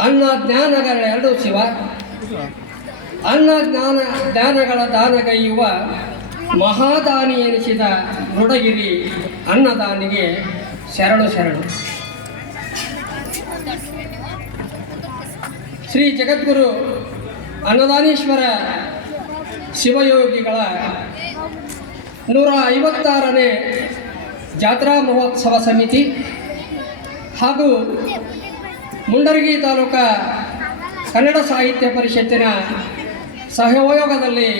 ಅನ್ನ ಜ್ಞಾನಗಳ ಎರಡು ಶಿವ. ಅನ್ನ ಜ್ಞಾನ ಜ್ಞಾನಗಳ ದಾನಗೈಯುವ ಮಹಾದಾನಿ ಎನಿಸಿದ ಮೃಡಗಿರಿ ಅನ್ನದಾನಿಗೆ ಶರಣು ಶರಣು. ಶ್ರೀ ಜಗದ್ಗುರು ಅನ್ನದಾನೇಶ್ವರ ಶಿವಯೋಗಿಗಳ ನೂರ ಐವತ್ತಾರನೇ ಜಾತ್ರಾ ಮಹೋತ್ಸವ ಸಮಿತಿ ಹಾಗೂ ಮುಂಡರಗಿ ತಾಲೂಕ ಕನ್ನಡ ಸಾಹಿತ್ಯ ಪರಿಷತ್ತಿನ ಸಹಯೋಗದಲ್ಲಿ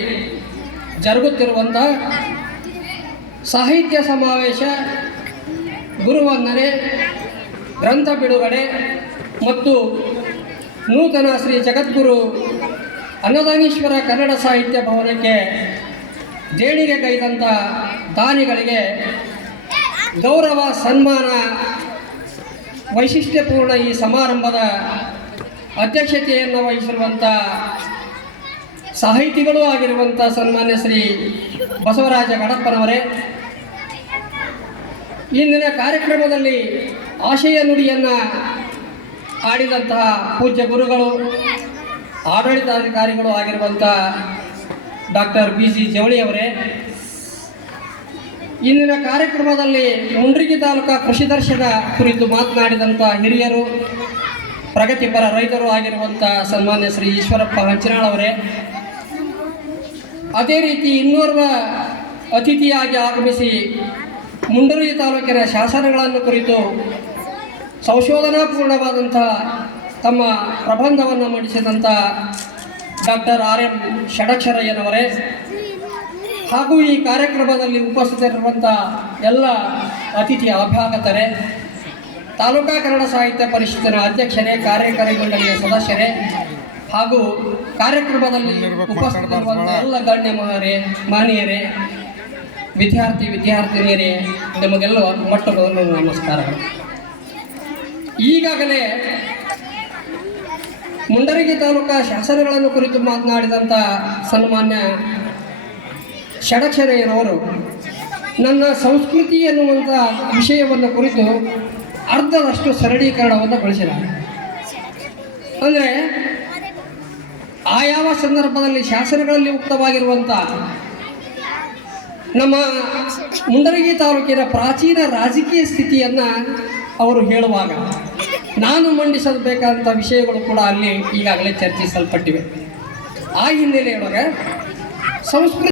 ಜರುಗುತ್ತಿರುವಂಥ ಸಾಹಿತ್ಯ ಸಮಾವೇಶ ಗುರುವಂದನೆ, ಗ್ರಂಥ ಬಿಡುಗಡೆ ಮತ್ತು ನೂತನ ಶ್ರೀ ಜಗದ್ಗುರು ಅನ್ನದಾನೀಶ್ವರ ಕನ್ನಡ ಸಾಹಿತ್ಯ ಭವನಕ್ಕೆ ದೇಣಿಗೆ ಕೈದಂಥ ದಾನಿಗಳಿಗೆ ಗೌರವ, ಸನ್ಮಾನ ವೈಶಿಷ್ಟ್ಯಪೂರ್ಣ ಈ ಸಮಾರಂಭದ ಅಧ್ಯಕ್ಷತೆಯನ್ನು ವಹಿಸಿರುವಂಥ ಸಾಹಿತಿಗಳು ಆಗಿರುವಂಥ ಸನ್ಮಾನ್ಯ ಶ್ರೀ ಬಸವರಾಜ ಗಣಪ್ಪನವರೇ ಇಂದಿನ ಕಾರ್ಯಕ್ರಮದಲ್ಲಿ ಆಶಯ ನುಡಿಯನ್ನು ಆಡಿದಂತಹ ಪೂಜ್ಯ ಗುರುಗಳು, ಆಡಳಿತಾಧಿಕಾರಿಗಳು ಆಗಿರುವಂಥ ಡಾಕ್ಟರ್ ಬಿ ಸಿ ಜವಳಿಯವರೇ ಇಂದಿನ ಕಾರ್ಯಕ್ರಮದಲ್ಲಿ ಮುಂಡ್ರಿಗಿ ತಾಲೂಕಾ ಕೃಷಿ ದರ್ಶನ ಕುರಿತು ಮಾತನಾಡಿದಂಥ ಹಿರಿಯರು, ಪ್ರಗತಿಪರ ರೈತರು ಆಗಿರುವಂಥ ಸನ್ಮಾನ್ಯ ಶ್ರೀ ಈಶ್ವರಪ್ಪ ಹಂಚಿನಾಳ್ ಅವರೇ. ಅದೇ ರೀತಿ ಇನ್ನೋರ್ವ ಅತಿಥಿಯಾಗಿ ಆಗಮಿಸಿ ಮುಂಡರಗಿ ತಾಲೂಕಿನ ಶಾಸನಗಳನ್ನು ಕುರಿತು ಸಂಶೋಧನಾಪೂರ್ಣವಾದಂಥ ತಮ್ಮ ಪ್ರಬಂಧವನ್ನು ಮಂಡಿಸಿದಂಥ ಡಾಕ್ಟರ್ ಆರ್ ಎಂ ಷಡಕ್ಷರಯ್ಯನವರೇ. ಹಾಗೂ ಈ ಕಾರ್ಯಕ್ರಮದಲ್ಲಿ ಉಪಸ್ಥಿತರಿರುವಂಥ ಎಲ್ಲ ಅತಿಥಿ ಅಭ್ಯಾಗತರೇ ತಾಲೂಕಾ ಕನ್ನಡ ಸಾಹಿತ್ಯ ಪರಿಷತ್ತಿನ ಅಧ್ಯಕ್ಷರೇ ಕಾರ್ಯಕಾರಿ ಮಂಡಳಿಯ ಸದಸ್ಯರೇ ಹಾಗೂ ಕಾರ್ಯಕ್ರಮದಲ್ಲಿ ಉಪಸ್ಥಿತರಿರುವಂಥ ಎಲ್ಲ ಗಣ್ಯ ಮಹರೇ ಮಾನ್ಯರೇ ವಿದ್ಯಾರ್ಥಿ ವಿದ್ಯಾರ್ಥಿನಿಯರೇ ನಿಮಗೆಲ್ಲ ಮಟ್ಟಗಳನ್ನು ನಮಸ್ಕಾರ. ಈಗಾಗಲೇ ಮುಂಡರಗಿ ತಾಲೂಕಾ ಶಾಸನಗಳನ್ನು ಕುರಿತು ಮಾತನಾಡಿದಂಥ ಸನ್ಮಾನ್ಯ ಷಡಕ್ಷರಯ್ಯನವರು ನನ್ನ ಸಂಸ್ಕೃತಿ ಎನ್ನುವಂಥ ವಿಷಯವನ್ನು ಕುರಿತು ಅರ್ಧದಷ್ಟು ಸರಳೀಕರಣವನ್ನು ಬಳಸಿದ್ದಾರೆ. ಅಂದರೆ ಆಯಾವ ಸಂದರ್ಭದಲ್ಲಿ ಶಾಸನಗಳಲ್ಲಿ ಉಕ್ತವಾಗಿರುವಂಥ ನಮ್ಮ ಮುಂಡರಗಿ ತಾಲೂಕಿನ ಪ್ರಾಚೀನ ರಾಜಕೀಯ ಸ್ಥಿತಿಯನ್ನು ಅವರು ಹೇಳುವಾಗ ನಾನು ಮಂಡಿಸಬೇಕಾದಂಥ ವಿಷಯಗಳು ಕೂಡ ಅಲ್ಲಿ ಈಗಾಗಲೇ ಚರ್ಚಿಸಲ್ಪಟ್ಟಿವೆ. ಆ ಹಿನ್ನೆಲೆಯೊಳಗೆ ಸಂಸ್ಕೃತಿ